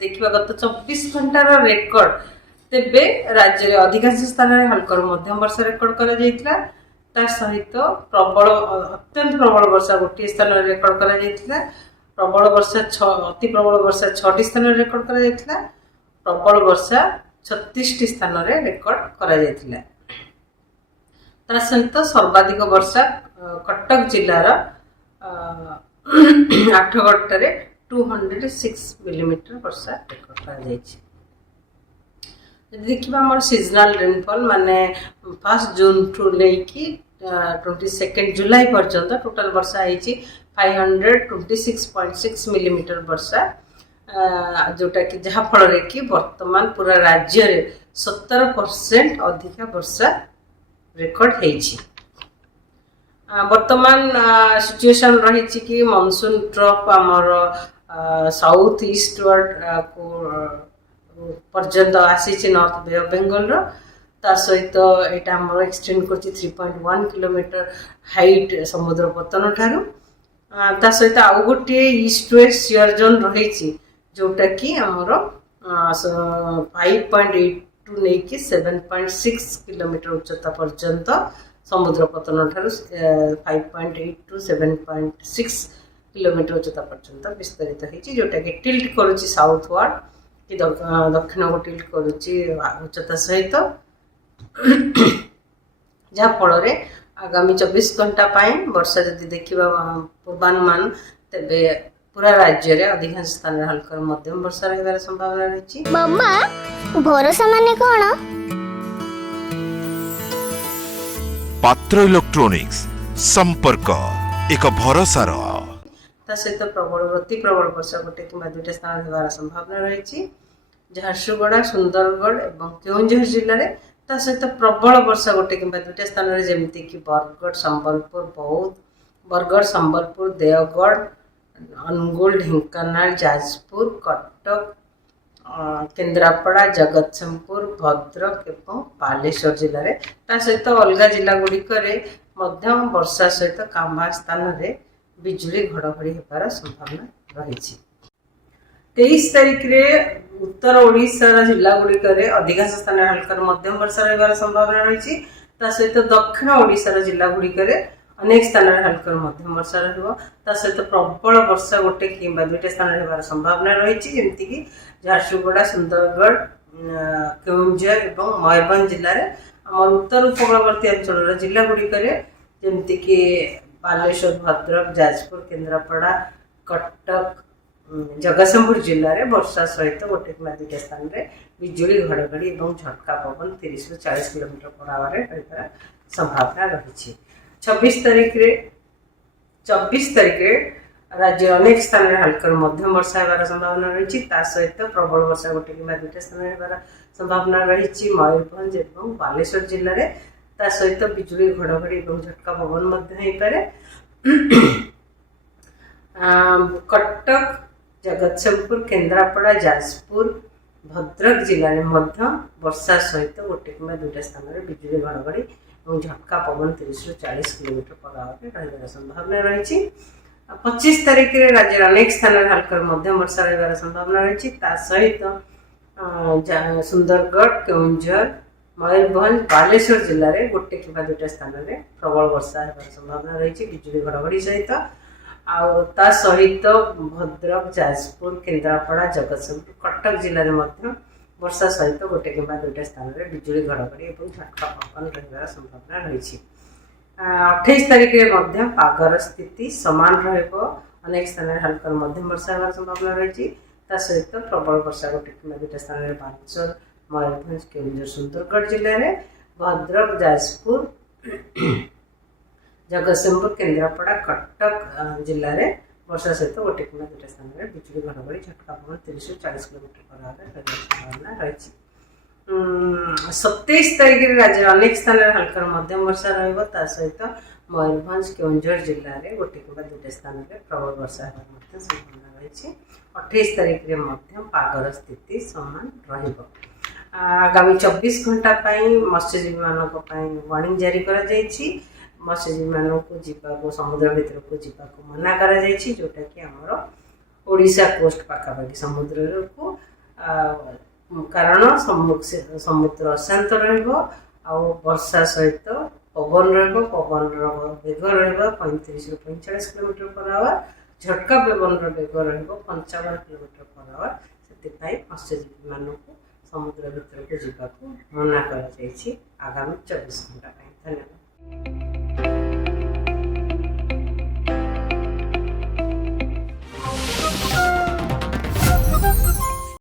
देखा गत 24 घंटार रेकर्ड तेबे राज्य में अधिकांश स्थान में हल्का मध्यम वर्षा रेकर्ड कर सहित प्रबल अत्यंत प्रबल वर्षा गोटे स्थान में रेकर्ड कर प्रबल वर्षा अति प्रबल वर्षा 6टी स्थान में रेकर्ड कर प्रबल वर्षा 36टी स्थान में रेकर्ड कर सहित सर्वाधिक वर्षा कटक जिलार आठगड़े 206 मिलीमीटर वर्षा रेकर्ड कर देखिए आम सीजनाल रेनफॉल माने 1 जून ठू लेकी 22 जुलाई पर्यंत टोटाल वर्षा है 526.6 मिलीमीटर वर्षा जोटा कि जहाँ फल कि वर्तमान पूरा राज्य रे 17% अधिक वर्षा रेकर्ड है। वर्तमान सिचुएशन रही कि मानसून ट्रफ आमर साउथ ईस्ट को पर्यंत आसी नॉर्थ बे ऑफ बेंगल सहित यहाँ आम एक्सटेंड कर 3.1 किलोमीटर हाइट समुद्र पतन ठारू सहित आउ गोटे ईस्ट वेस्ट सियर जोन रही जोटा कि आमर 5.8 टू नहीं 7.6 किलोमीटर उच्चता पर्यंत समुद्र पतन ठारू 5.8 टू 7.6 किलोमीटर उच्चता पर्यंत विस्तारित होती जोटा कि टिल्ट करुच्ची साउथ वार्ड कि दक्षिण को टिल्ट करुच्ची उच्चता सहित जहाँ फल आगामी 24 घंटा वर्षा जदि देखा पूर्वानुमान तेबे पूरा राज्य रे अधिकांश स्थान में हल्का मध्यम वर्षा रहिबार संभावना रही। मम्मा भरोसा माने कोन? पात्र इलेक्ट्रॉनिक्स संपर्क एक भरोसार सहित प्रबल अति प्रबल वर्षा गोटे कि 2टा स्थान होबार संभावना रही। झारसुगुड़ा सुंदरगढ़ और केउंझर जिले में सहित प्रबल वर्षा गोटे कि 2टा स्थान में जमती कि बरगढ़ संबलपुर बौद्ध बरगढ़ संबलपुर देवगढ़ अनुगुल ढेंकानाल जाजपुर कटक केन्द्रापड़ा जगतसिंहपुर भद्रक और बालेश्वर जिले में सहित अलग जिला गुड़िक मध्यम वर्षा सहित कांबा स्थान में बिजुली घड़घड़ी होबार संभावना रही। 23 तारीख रे उत्तर ओडिशा जिला गुड़िक अधिकांश स्थान में हल्का मध्यम वर्षा रहिबार संभावना रही। सहित दक्षिण ओडिशा जिला गुड़िक अनेक स्थान में हल्का मध्यम वर्षा रहित प्रबल वर्षा गोटे कि 2टा स्थान में होबार संभावना रही जमीक झारसुगुड़ा सुंदरगढ़ केउंझर और मयूरभंज जिले में आम उत्तर उपकूलवर्ती अंचल जिला गुड़िक जमीक बालेश्वर भद्रक जाजपुर केन्द्रापड़ा कटक जगतसिंहपुर जिले में वर्षा सहित गोटे कि 2टा स्थान में बिजुली घड़घड़ी और झटका पवन 30 ରୁ 40 किलोमीटर पर आवर रही संभावना रही। 24 तारीख राज्य अनेक स्थान में हल्का मध्यम वर्षा होबार संभावना रही। सहित प्रबल वर्षा गोटे कि 2टा स्थान में होबार संभावना रही मयूरभंज और बालेश्वर जिले में सहित बिजुली घड़घड़ी और झटका पवन होइपारे। कटक जगतसिंहपुर केन्द्रापड़ा जाजपुर भद्रक जिले में वर्षा सहित गोटे कि 2टा स्थान में बिजुली घड़घड़ी और झटका पवन 30 ରୁ 40 किलोमीटर पर आवर रही संभावना रही। 25 तारीख रे राज्य अनेक स्थान में हल्का मध्यम वर्षा रहिबार संभावना रही। सहित सुंदरगढ़ केउंझर मयूरभंज बालेश्वर जिले में गोटे कि 2टा स्थान में प्रबल वर्षा होबार संभावना रही बिजुली घड़घड़ी सहित आ सहित भद्रक जाजपुर केन्द्रापड़ा जगतसिंहपुर कटक जिले में वर्षा सहित गोटे कि 2टा स्थान में बिजुली घड़घड़ी और झटका पवन रहिबार संभावना रही। 28 तारीख में पागर स्थिति सामान अनेक स्थान में हल्का मध्यम वर्षा होबार संभावना रही। सहित प्रबल वर्षा गोटे कि 2टा स्थान में बालेश्वर मयूरभंज केउंझर सुंदरगढ़ जिले में भद्रक जाजपुर जगतसिंहपुर केन्द्रापड़ा कटक जिले में वर्षा सहित गोटे कि 2टा स्थान में बिजुली घड़घड़ी झटका पवन 30 ରୁ 40 किलोमीटर पर आवर संभावना रही। 27 तारीख में राज्य अनेक स्थान में हल्का मध्यम वर्षा सहित मयूरभंज केउंझर जिले में गोटे कि 2टा स्थान में प्रबल वर्षा होबार संभावना रही। 28 तारीख में पागर स्थिति सामान रहिबो। आगामी 24 घंटा मत्स्यजीवी मानक वार्निंग जारी कर मत्स्यजीवी मानक समुद्र भीतर को जावाक मना कर जोटा कि आमर ओडिशा कोस्ट पाखापाखि समुद्र को कारण समुद्र अशांत वर्षा सहित पवन पवन बेग रईस रु 45 किलोमीटर पर आवर झटका पवन बेग र55 किलोमीटर पर आवर से मत्स्यजीवी मानक समुद्र भितर को जावाक मना कर आगामी 24 घंटा धन्यवाद।